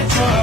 Detroit.